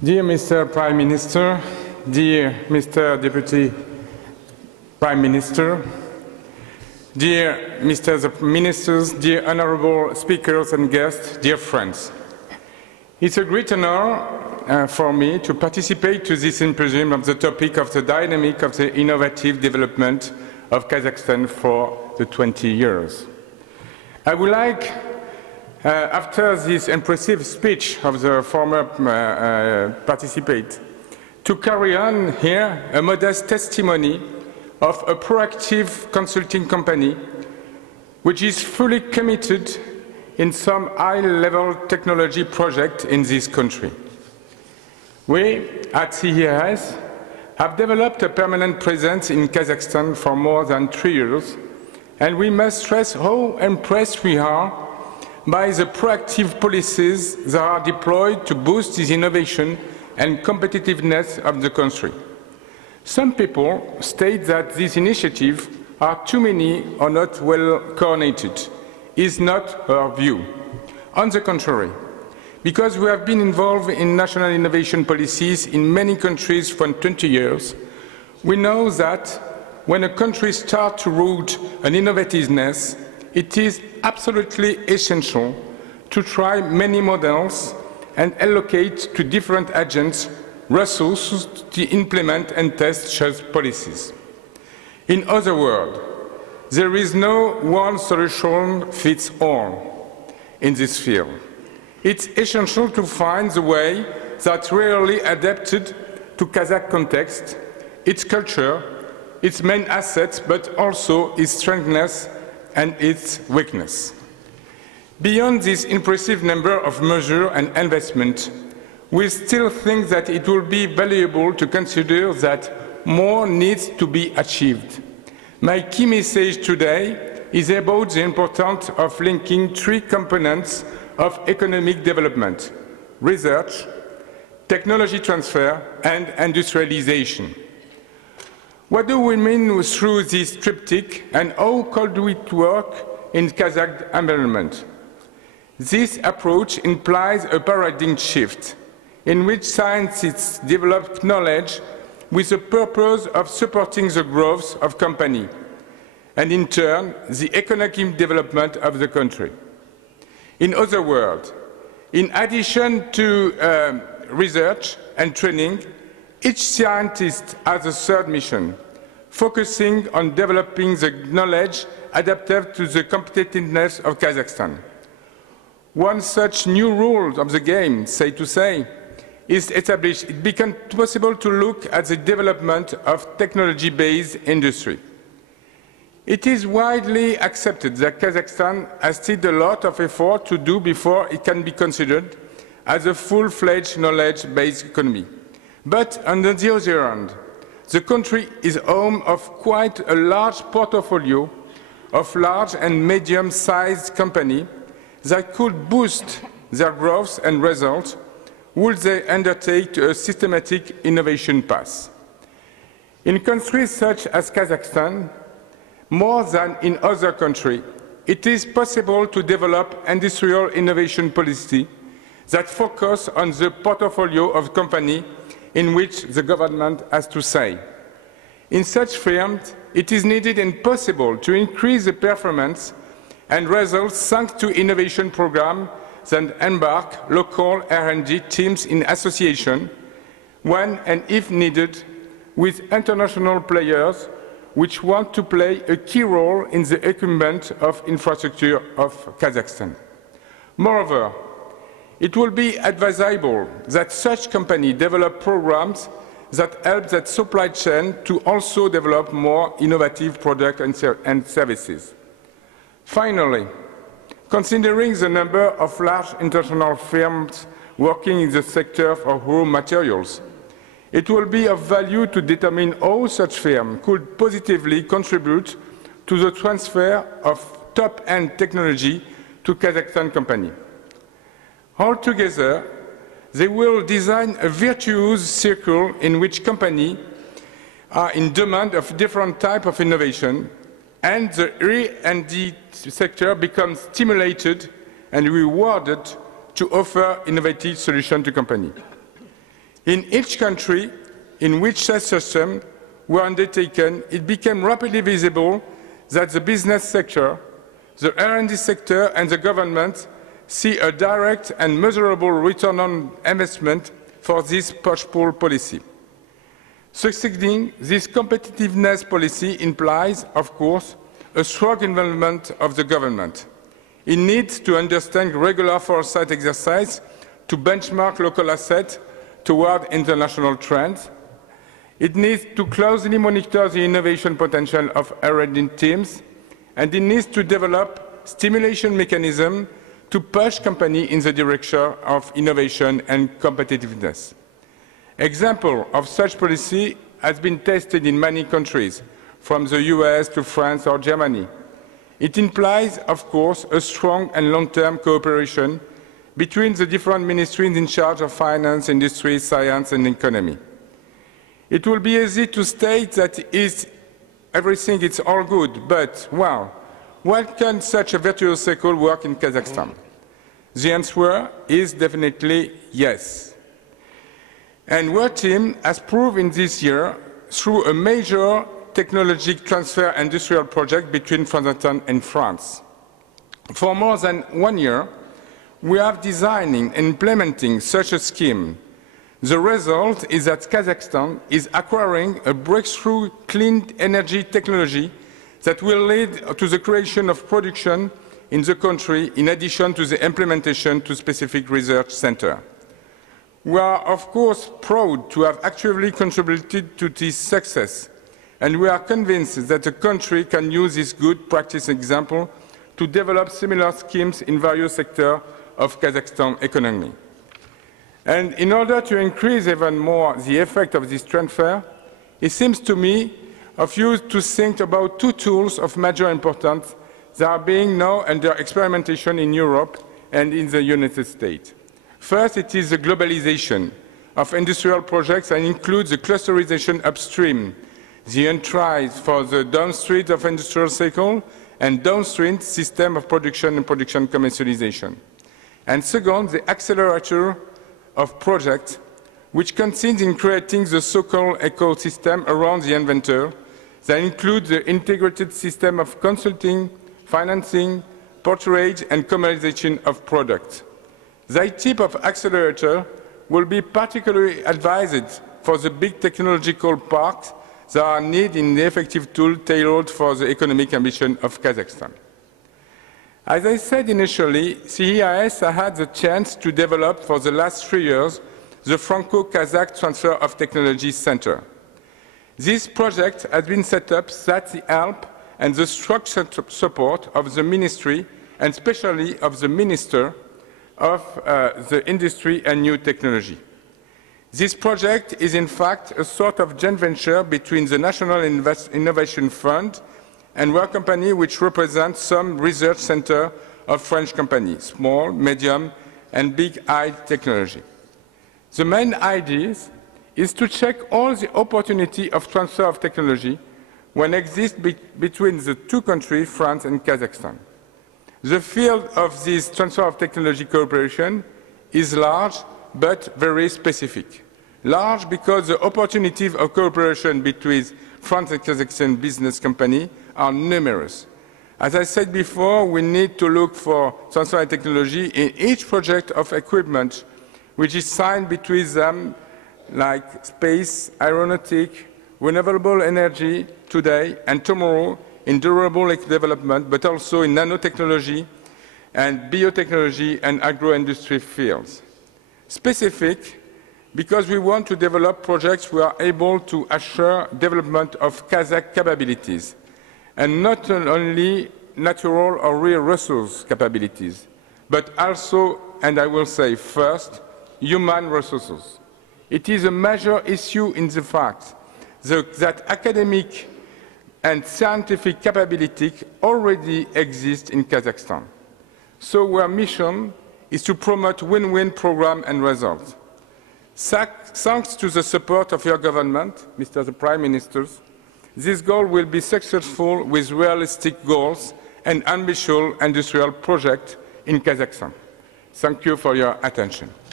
Dear Mr. Prime Minister, dear Mr. Deputy Prime Minister, dear Mr. Ministers, dear honorable speakers and guests, dear friends. It's a great honor for me to participate to this symposium on the topic of the dynamic of the innovative development of Kazakhstan for the 20 years. I would like, after this impressive speech of the former participant, to carry on here a modest testimony of a proactive consulting company which is fully committed in some high-level technology project in this country. We, at CES, have developed a permanent presence in Kazakhstan for more than 3 years, and we must stress how impressed we are by the proactive policies that are deployed to boost this innovation and competitiveness of the country. Some people state that these initiatives are too many or not well coordinated. Is not our view. On the contrary, because we have been involved in national innovation policies in many countries for 20 years, we know that when a country starts to root an innovativeness, it is absolutely essential to try many models and allocate to different agents resources to implement and test such policies. In other words, there is no one solution fits all in this field. It's essential to find the way that's really adapted to Kazakh context, its culture, its main assets, but also its strengths and its weakness. Beyond this impressive number of measures and investments, we still think that it will be valuable to consider that more needs to be achieved. My key message today is about the importance of linking 3 components of economic development: research, technology transfer, and industrialization. What do we mean through this triptych, and how could it work in Kazakh environment? This approach implies a paradigm shift in which scientists develop knowledge with the purpose of supporting the growth of company and, in turn, the economic development of the country. In other words, in addition to research and training, each scientist has a third mission, focusing on developing the knowledge adapted to the competitiveness of Kazakhstan. One such new rule of the game, say to say, is established. It becomes possible to look at the development of technology-based industry. It is widely accepted that Kazakhstan has still a lot of effort to do before it can be considered as a full-fledged knowledge-based economy. But on the other hand, the country is home of quite a large portfolio of large and medium-sized companies that could boost their growth and results would they undertake a systematic innovation path. In countries such as Kazakhstan, more than in other countries, it is possible to develop industrial innovation policy that focus on the portfolio of companies in which the government has to say. In such firms, it is needed and possible to increase the performance and results thanks to innovation programs that embark local R&D teams in association, when and if needed, with international players which want to play a key role in the equipment of infrastructure of Kazakhstan. Moreover, it will be advisable that such companies develop programs that help that supply chain to also develop more innovative products and services. Finally, considering the number of large international firms working in the sector of raw materials, it will be of value to determine how such firms could positively contribute to the transfer of top-end technology to Kazakhstan companies. Altogether, they will design a virtuous circle in which companies are in demand of different types of innovation, and the R&D sector becomes stimulated and rewarded to offer innovative solutions to companies. In each country in which such systems were undertaken, it became rapidly visible that the business sector, the R&D sector and the government see a direct and measurable return on investment for this push-pull policy. Succeeding this competitiveness policy implies, of course, a strong involvement of the government. It needs to understand regular foresight exercise to benchmark local assets toward international trends. It needs to closely monitor the innovation potential of R&D teams, and it needs to develop stimulation mechanisms to push companies in the direction of innovation and competitiveness. Example of such policy has been tested in many countries, from the US to France or Germany. It implies, of course, a strong and long-term cooperation between the different ministries in charge of finance, industry, science and economy. It will be easy to state that everything is all good, but, well, why can such a virtuous cycle work in Kazakhstan? The answer is definitely yes. And our team has proven this year through a major technology transfer industrial project between Kazakhstan and France. For more than 1 year, we are designing and implementing such a scheme. The result is that Kazakhstan is acquiring a breakthrough clean energy technology that will lead to the creation of production in the country in addition to the implementation to specific research centers. We are, of course, proud to have actively contributed to this success, and we are convinced that the country can use this good practice example to develop similar schemes in various sectors of Kazakhstan economy. And in order to increase even more the effect of this transfer, it seems to me of use to think about two tools of major importance that are being now under experimentation in Europe and in the United States. First, it is the globalization of industrial projects and includes the clusterization upstream, the enterprise for the downstream of industrial cycle and downstream system of production and production commercialization. And second, the accelerator of projects, which consists in creating the so-called ecosystem around the inventor that includes the integrated system of consulting, financing, portrayal and commercialization of products. That type of accelerator will be particularly advised for the big technological parks that are needed in the effective tool tailored for the economic ambition of Kazakhstan. As I said initially, CEIS had the chance to develop for the last 3 years the Franco-Kazakh Transfer of Technology Center. This project has been set up with the help and the structured support of the Ministry and especially of the Minister of the Industry and New Technology. This project is in fact a sort of joint venture between the National Innovation Fund and our company, which represents some research centers of French companies, small, medium and big high technology. The main idea is to check all the opportunity of transfer of technology when exists between the two countries, France and Kazakhstan. The field of this transfer of technology cooperation is large but very specific. Large because the opportunities of cooperation between France and Kazakhstan business companies are numerous. As I said before, we need to look for transfer of technology in each project of equipment which is signed between them, like space, aeronautic, renewable energy today and tomorrow, in durable development, but also in nanotechnology and biotechnology and agro-industry fields. Specific, because we want to develop projects we are able to assure development of Kazakh capabilities, and not only natural or real resource capabilities, but also, and I will say first, human resources. It is a major issue in the fact that academic and scientific capability already exist in Kazakhstan. So our mission is to promote win-win program and results. Thanks to the support of your government, Mr. the Prime Ministers, this goal will be successful with realistic goals and ambitious industrial projects in Kazakhstan. Thank you for your attention.